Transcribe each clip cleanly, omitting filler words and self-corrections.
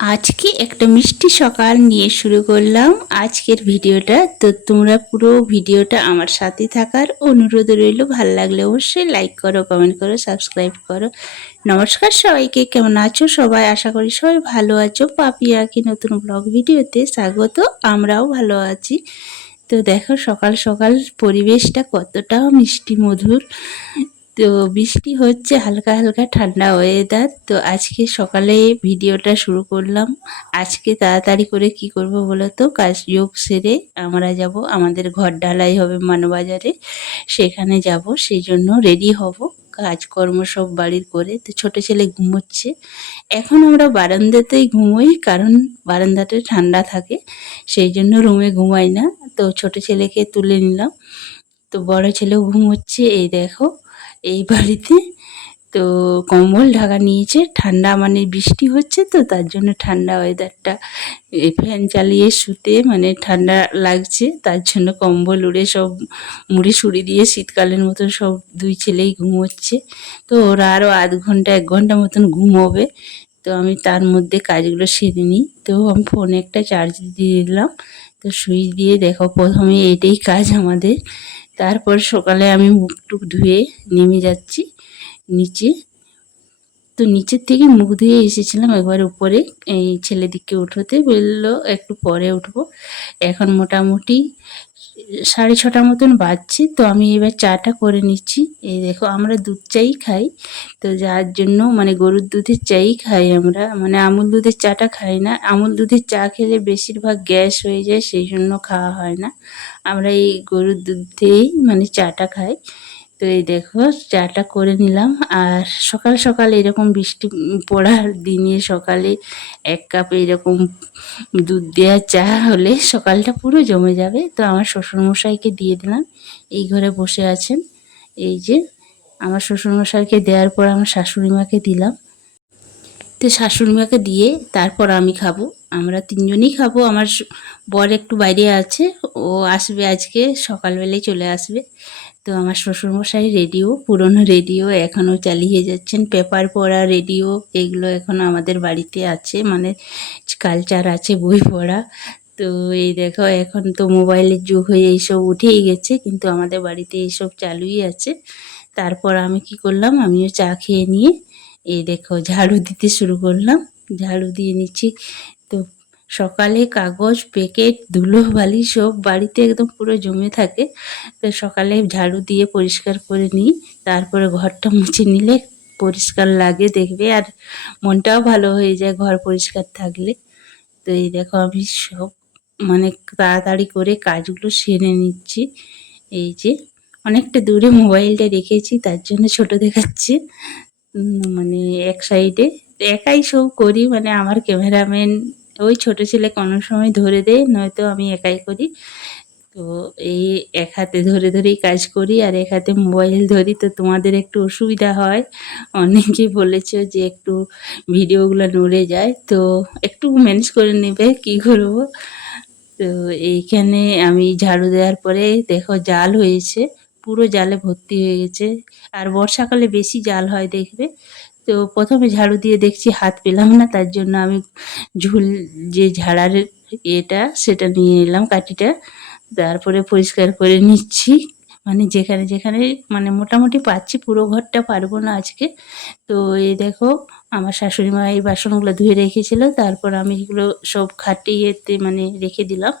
আজকে একটা মিষ্টি সকাল নিয়ে শুরু করলাম আজকের ভিডিওটা। তো তোমরা পুরো ভিডিওটা আমার সাথে থাকার অনুরোধ রইল। ভালো লাগলে অবশ্যই লাইক করো, কমেন্ট করো, সাবস্ক্রাইব করো। নমস্কার সবাইকে, কেমন আছো সবাই? আশা করি সবাই ভালো আছো। পাপিয়া কি নতুন ব্লগ ভিডিওতে স্বাগত। আমরাও ভালো আছি। তো দেখো সকাল সকাল পরিবেশটা কতটা মিষ্টি মধুর। তো বৃষ্টি হচ্ছে, হালকা হালকা ঠান্ডা ওয়েদার। তো আজকে সকালে ভিডিওটা শুরু করলাম। আজকে তাড়াতাড়ি করে কি করব বলো তো, কাজ যোগ সেরে আমরা যাব, আমাদের ঘর ঢালাই হবে মানবাজারে, সেখানে যাব। সেই জন্য রেডি হব, কাজকর্ম সব বাড়ির করে। তো ছোট ছেলে ঘুমোচ্ছে। এখন আমরা বারান্দাতেই ঘুমোই, কারণ বারান্দাতে ঠান্ডা থাকে, সেই জন্য রুমে ঘুমাই না। তো ছোট ছেলেকে তুলে নিলাম। তো বড় ছেলেও ঘুমোচ্ছে। এই দেখো এই বাড়িতে তো কম্বল ঢাকা নিয়েছে। ঠান্ডা মানে বৃষ্টি হচ্ছে, তো তার জন্য ঠান্ডা ওয়েদারটা, ফ্যান চালিয়ে শুতে মানে ঠান্ডা লাগছে, তার জন্য কম্বল উড়ে সব মুড়ি সুড়ি দিয়ে শীতকালের মতো সব দুই ছেলেই ঘুমোচ্ছে। তো ওরা আরও আধ ঘন্টা 1 ঘন্টা মতন ঘুমোবে। তো আমি তার মধ্যে কাজগুলো সেরে নিই। তো আমি ফোনে একটা চার্জ দিয়ে দিলাম। তো সুইচ দিয়ে দেখো প্রথমে এটাই কাজ আমাদের। তারপর সকালে আমি মুখ টুক ধুয়ে নেমে যাচ্ছি নিচে। তো নিচের থেকে মুখ ধুয়ে এসেছিলাম একবার উপরে, এই ছেলেদিকে উঠোতে বললো একটু পরে উঠবো। এখন মোটামুটি 6:30 মতন বাজছে। তো আমি এবার চাটা করে নিচ্ছি। এই দেখো আমরা দুধ চাই খাই, তো যার জন্য মানে গরুর দুধের চাই খাই আমরা, মানে আমুল দুধের চাটা খাই না। আমুল দুধের চা খেলে বেশিরভাগ গ্যাস হয়ে যায়, সেই জন্য খাওয়া হয় না। আমরা এই গরুর দুধ দিয়েই মানে চাটা খাই। তো এই দেখো চাটা করে নিলাম। আর সকাল সকাল এরকম বৃষ্টি পড়ার দিনে সকালে 1 কাপ এরকম দুধ দেওয়া চা হলে সকালটা পুরো জমে যাবে। তো আমার শ্বশুরমশাইকে দিয়ে দিলাম, এই ঘরে বসে আছেন। এই যে আমার শ্বশুরমশাইকে দেওয়ার পর আমার শাশুড়ি মাকে দিলাম। তো শাশুড়ি মাকে দিয়ে তারপর আমি খাবো। আমরা 3জনই খাবো। আমার বর একটু বাইরে আছে, ও আসবে আজকে সকালবেলায় চলে আসবে। তো আমার শ্বশুরমশাই রেডিও, পুরনো রেডিও এখনও চালিয়ে যাচ্ছেন। পেপার পড়া রেডিও এগুলো এখনও আমাদের বাড়িতে আছে, মানে কালচার আছে বই পড়া। তো এই দেখো এখন তো মোবাইলের যুগ হয়ে এইসব উঠেই গেছে, কিন্তু আমাদের বাড়িতে এইসব চালুই আছে। তারপর আমি কি করলাম, আমিও চা খেয়ে নিয়ে এই দেখো ঝাড়ু দিতে শুরু করলাম। ঝাড়ু দিয়ে নিচ্ছি। তো সকালে কাগজ প্যাকেট ধুলো বালি সব বাড়িতে একদম পুরো জমে থাকে। তো সকালে ঝাড়ু দিয়ে পরিষ্কার করে নিই। তারপরে ঘরটা মুছে নিলে পরিষ্কার লাগে দেখবে, আর মনটাও ভালো হয়ে যায় ঘর পরিষ্কার থাকলে। তো এই দেখো আমি সব মানে তাড়াতাড়ি করে কাজগুলো সেরে নিচ্ছি। এই যে অনেকটা দূরে মোবাইলটা রেখেছি, তার জন্য ছোট দেখাচ্ছে। মানে এক সাইডে একাই সব করি, মানে আমার ক্যামেরাম্যান ওই ছোট ছেলে কোনো সময় ধরে দেয়, নয়তো আমি একাই করি। তো এই এক হাতে ধরে ধরেই কাজ করি আর এক হাতে মোবাইল ধরি। তো তোমাদের একটু অসুবিধা হয়, অনেকেই বলেছ যে একটু ভিডিওগুলো নড়ে যায়, তো একটু ম্যানেজ করে নেবে, কি করবো। তো এইখানে আমি ঝাড়ু দেওয়ার পরে দেখো জাল হয়েছে, পুরো জালে ভর্তি হয়ে গেছে। আর বর্ষাকালে বেশি জাল হয় দেখবে। তো প্রথমে ঝাড়ু দিয়ে দেখছি হাত পেলাম না, তার জন্য আমি ঝুল যে ঝাড়ার এটা সেটা নিয়ে এলাম, কাঠিটা। তারপরে পরিষ্কার করে নিচ্ছি, মানে যেখানে যেখানে মানে মোটামুটি পাচ্ছি, পুরো ঘরটা পারবো না আজকে। তো এই দেখো আমার শাশুড়ি মা এই বাসনগুলো ধুয়ে রেখেছিল, তারপর আমি এগুলো সব খাটিয়েতে মানে রেখে দিলাম।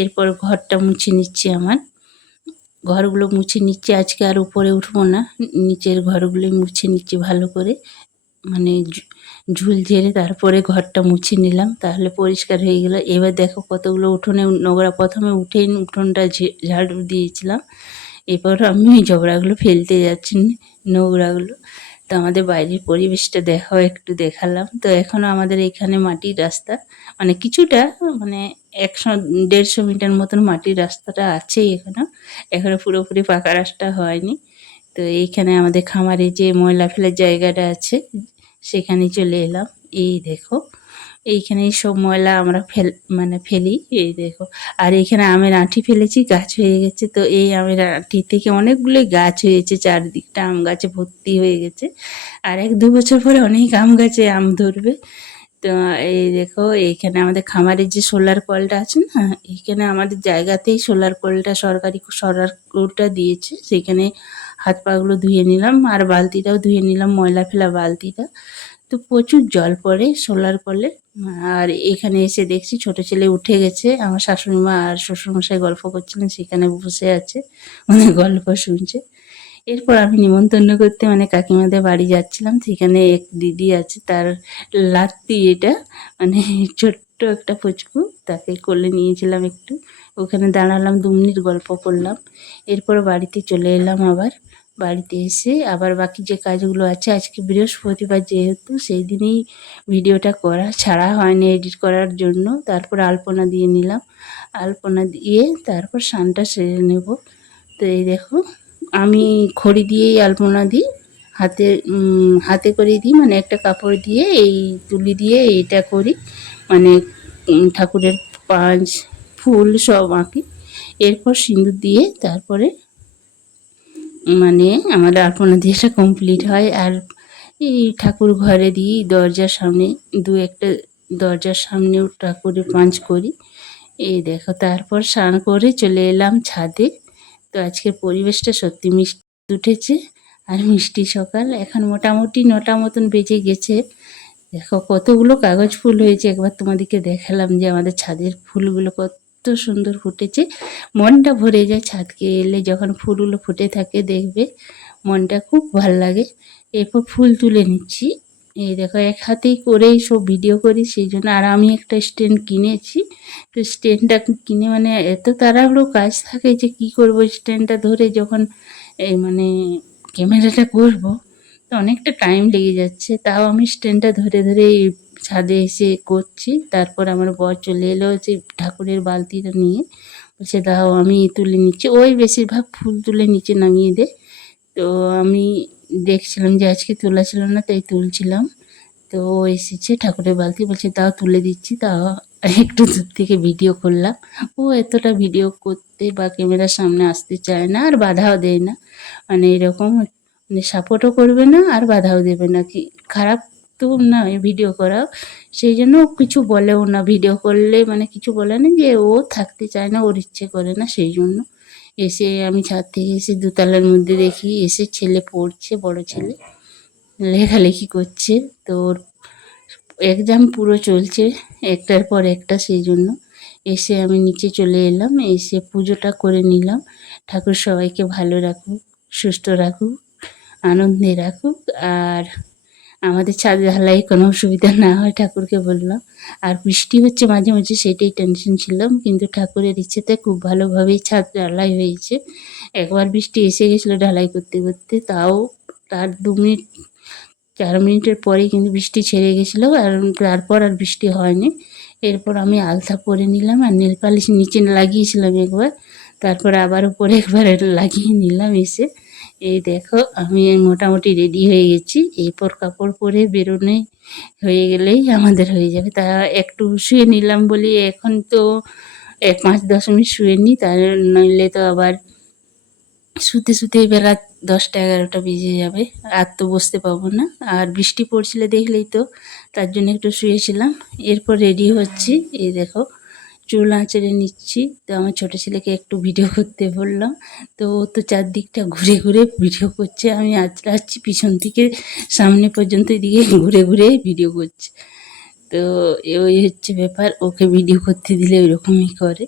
এরপর ঘরটা মুছে নিচ্ছি, আমার ঘরগুলো মুছে নিচ্ছি। আজকে আর উপরে উঠবো না, নিচের ঘরগুলোই মুছে নিচ্ছি ভালো করে, মানে ঝুল ঝেড়ে তারপরে ঘরটা মুছে নিলাম, তাহলে পরিষ্কার হয়ে গেল। এবার দেখো কতগুলো উঠোনে নোংরা, প্রথমে উঠোনটা ঝাড়ু দিয়েছিলাম, এরপর আমি জবরাগুলো ফেলতে যাচ্ছি, নোংরাগুলো। তো আমাদের বাইরের পরিবেশটা দেখাও, একটু দেখালাম। তো এখনও আমাদের এখানে মাটির রাস্তা, মানে কিছুটা মানে 100-150 মিটার মতন মাটির রাস্তাটা আছেই এখনও, এখনও পুরোপুরি পাকা রাস্তা হয়নি। তো এইখানে আমাদের খামারে যে ময়লা ফেলার জায়গাটা আছে, সেখানে চলে এলাম। এই দেখো এইখানে সব ময়লা আমরা মানে ফেলি। এই দেখো, আর এইখানে আমের আঁটি ফেলেছি, গাছ হয়ে গেছে। তো এই আমের আঁটি থেকে অনেকগুলোই গাছ হয়েছে, চারদিকটা আম গাছে ভর্তি হয়ে গেছে। আর 1-2 বছর পরে অনেক আম গাছে আম ধরবে। তো এই দেখো এইখানে আমাদের খামারের যে সোলার কলটা আছে না, এইখানে আমাদের জায়গাতেই সোলার কলটা সরকারি সোলার কলটা দিয়েছে। সেখানে হাত পাগুলো ধুয়ে নিলাম আর বালতিটাও ধুয়ে নিলাম, ময়লা ফেলা বালতিটা। তো প্রচুর জল পড়ে সোলার কলে। আর এখানে এসে দেখছি ছোট ছেলে উঠে গেছে, আমার শাশুড়ি মা আর শ্বশুরমশাই গল্প করছিলেন, সেখানে বসে আছে, মানে গল্প শুনছে। এরপর আমি নিমন্ত্রণ করতে মানে কাকিমাদের বাড়ি যাচ্ছিলাম। সেখানে এক দিদি আছে, তার লাত্তি এটা, মানে ছোট্ট একটা পুচকু, তাকে কোলে নিয়েছিলাম একটু। ওখানে দাঁড়ালাম 2 মিনিট গল্প করলাম। এরপর বাড়িতে চলে এলাম আবার। বাড়িতে এসে আবার বাকি যে কাজগুলো আছে, আজকে বৃহস্পতিবার যেহেতু সেই দিনেই ভিডিওটা করা, ছাড়া হয়নি এডিট করার জন্য। তারপর আলপনা দিয়ে নিলাম, আলপনা দিয়ে তারপর স্নানটা সেরে নেব। তো এই দেখো আমি খড়ি দিয়েই আলপনা দিই, হাতে করে দিই, মানে একটা কাপড় দিয়ে এই তুলি দিয়ে এইটা করি, মানে ঠাকুরের পাঁচ ফুল সব আঁকি। এরপর সিঁদুর দিয়ে তারপরে মানে আমাদের আলপনা দিয়েটা কমপ্লিট হয়। আর এই ঠাকুর ঘরে দিই, দরজার সামনে একটা দরজার সামনেও ঠাকুরের পাঁচ করি। এই দেখো তারপর স্নান করে চলে এলাম ছাদে। তো আজকের পরিবেশটা সত্যি মিষ্টি উঠেছে আর মিষ্টি সকাল। এখন মোটামুটি 9টা মতন বেজে গেছে। দেখো কতগুলো কাগজ ফুল হয়েছে, একবার তোমাদেরকে দেখালাম যে আমাদের ছাদের ফুলগুলো কত সুন্দর ফুটেছে। মনটা ভরে যায় ছাদকে এলে, যখন ফুলগুলো ফুটে থাকে দেখবে মনটা খুব ভাল লাগে। এরপর ফুল তুলে নিচ্ছি। এই দেখো এক হাতেই করেই সব ভিডিও করি, সেই জন্য। আর আমি একটা স্ট্যান্ড কিনেছি। তো স্ট্যান্ডটা কিনে মানে এত তাড়াহুড়ো কাজ থাকে যে কি করব, স্ট্যান্ডটা ধরে যখন এই মানে ক্যামেরাটা করব, তো অনেকটা টাইম লেগে যাচ্ছে। তাও আমি স্ট্যান্ডটা ধরে ধরে ছাদে এসে করছি। তারপর আমার বর চলে এলো যে ঠাকুরের বালতিটা নিয়ে, বলছে দাও আমি তুলে নিচ্ছি। ওই বেশিরভাগ ফুল তুলে নিচে নামিয়ে দেয়। তো আমি দেখছিলাম যে আজকে তোলা ছিল না, তাই তুলছিলাম। তো ও এসেছে ঠাকুরের বালতি, বলছে তাও তুলে দিচ্ছি। তাও একটু দূর থেকে ভিডিও করলাম। ও এতটা ভিডিও করতে বা ক্যামেরার সামনে আসতে চায় না, আর বাধাও দেয় না, মানে এরকম, মানে সাপোর্টও করবে না আর বাধাও দেবে না। কি খারাপ তো না ভিডিও করা, সেই জন্য ও কিছু বলেও না। ভিডিও করলে মানে কিছু বলে না, যে ও থাকতে চায় না, ওর ইচ্ছে করে না, সেই জন্য। এসে আমি ছাদ থেকে এসে দোতলার মধ্যে দেখি এসে ছেলে পড়ছে, বড় ছেলে লেখালেখি করছে। তো ওর এক্সাম পুরো চলছে একটার পর একটা, সেই জন্য এসে আমি নিচে চলে এলাম। এসে পুজোটা করে নিলাম। ঠাকুর সবাইকে ভালো রাখুক, সুস্থ রাখুক, আনন্দে রাখুক। আর আমাদের ছাদ ঢালাই কোনো অসুবিধা না হয়, ঠাকুরকে বললাম। আর বৃষ্টি হচ্ছে মাঝে মাঝে, সেটাই টেনশন ছিলাম, কিন্তু ঠাকুরের ইচ্ছেতে খুব ভালোভাবেই ছাদ ঢালাই হয়েছে। একবার বৃষ্টি এসে গেছিলো ঢালাই করতে করতে, তাও তার 2 মিনিট 4 মিনিটের পরেই কিন্তু বৃষ্টি ছেড়ে গেছিলো। আর তারপর আর বৃষ্টি হয়নি। এরপর আমি আলতা পরে নিলাম, আর নেল পালিশ নিচে লাগিয়েছিলাম একবার, তারপর আবার উপরে একবার লাগিয়ে নিলাম এসে। এই দেখো আমি মোটামুটি রেডি হয়ে গেছি। এরপর কাপড় পরে বেরোনে হয়ে গেলেই আমাদের হয়ে যাবে। তা একটু শুয়ে নিলাম বলি, এখন তো 5-10 মিনিট শুয়ে নিই, তার নইলে তো আবার শুতে শুতে বেলা 10টা 11টা বেজে যাবে, আর তো বসতে পাবো না। আর বৃষ্টি পড়ছিল দেখলেই তো, তার জন্য একটু শুয়েছিলাম। এরপর রেডি হচ্ছি। এই দেখো চুল আঁচড়ে নিচ্ছি। তো আমার ছোটো ছেলেকে একটু ভিডিও করতে বললাম, তো ও তো চারদিকটা ঘুরে ঘুরে ভিডিও করছে। আমি আঁচড়াচ্ছি পিছন থেকে সামনে পর্যন্ত, এদিকে ঘুরে ঘুরে ভিডিও করছে। তো ওই হচ্ছে ব্যাপার, ওকে ভিডিও করতে দিলে ওইরকমই করে।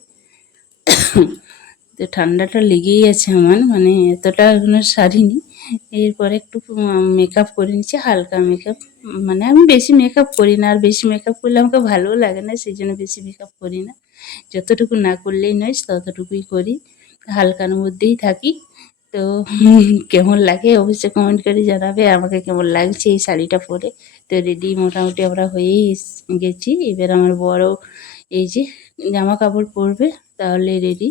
তো ঠান্ডাটা লেগেই আছে আমার, মানে এতটা এখনো সারিনি। এরপরে একটু মেকআপ করে নিচ্ছি, হালকা মেকআপ। মানে আমি বেশি মেকআপ করি না, আর বেশি মেকআপ করলে আমাকে ভালোও লাগে না, সেই জন্য বেশি মেকআপ করি না। যতটুকু না করলেই নয় ততটুকুই করি, হালকার মধ্যেই থাকি। তো কেমন লাগে অবশ্যই কমেন্ট করে জানাবে আমাকে কেমন লাগছে এই শাড়িটা পরে। তো রেডি মোটামুটি আমরা হয়েই গেছি। এবার আমার বড় এই যে জামা কাপড় পরবে, তাহলে রেডি।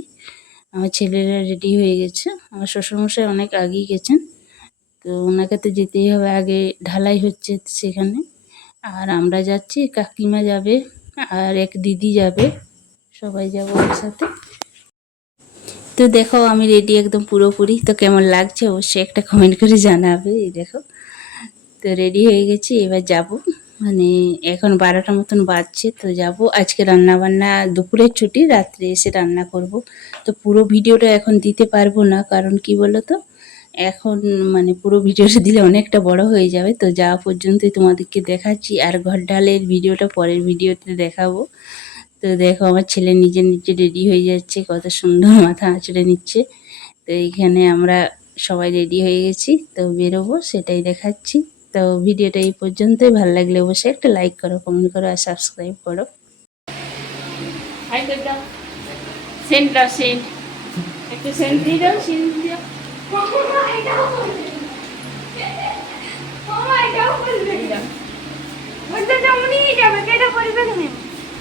আমার ছেলেরা রেডি হয়ে গেছে। আমার শ্বশুরমশাই অনেক আগেই গেছেন, তো ওনাকে তো যেতেই হবে, আগে ঢালাই হচ্ছে সেখানে। আর আমরা যাচ্ছি, কাকিমা যাবে আর এক দিদি যাবে, সবাই যাবো একসাথে। তো দেখো আমি রেডি একদম পুরোপুরি। তো কেমন লাগছে অবশ্যই একটা কমেন্ট করে জানাবে। এই দেখো তো রেডি হয়ে গেছি, এবার যাব। মানে এখন 12টা মতন বাজছে, তো যাব আজকে রান্না বান্না, দুপুরের ছুটি, রাত্রে এসে রান্না করব। তো পুরো ভিডিওটা এখন দিতে পারবো না, কারণ কি বলো তো, এখন মানে পুরো ভিডিওটা দিলে অনেকটা বড় হয়ে যাবে। তো যাওয়া পর্যন্তই তোমাদেরকে দেখাচ্ছি, আর ঘর ঢালের ভিডিওটা পরের ভিডিওতে দেখাবো। তো দেখো আমার ছেলে নিজে নিজে রেডি হয়ে যাচ্ছে, কত সুন্দর মাথা আঁচড়ে নিচ্ছে। তো এইখানে আমরা সবাই রেডি হয়ে গেছি, তো বেরোবো, সেটাই দেখাচ্ছি। তো ভিডিওটা এই পর্যন্তই, ভালো লাগলে অবশ্যই একটা লাইক করো, কমেন্ট করো আর সাবস্ক্রাইব করো। হাই করে দাও, সেন্ট দাও, সেন্ট একটু সেন্ট দিয়ে দাও, সেন্ট দিয়ে দাও।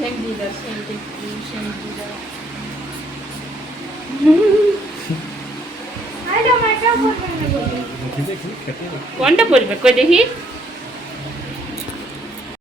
সেন্ট দিয়ে দাও, সেন্ট একটু সেন্ট দিয়ে দাও। কোনটা পড়বে কই দেখি?